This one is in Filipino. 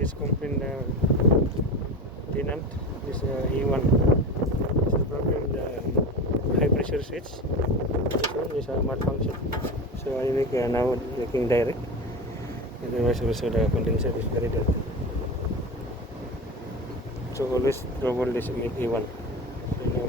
this complaint tenant is E1. It's the problem the high pressure switch. This one is a malfunction. So I make now working direct. Otherwise also the condenser is very dirty. So always trouble this with E1. So now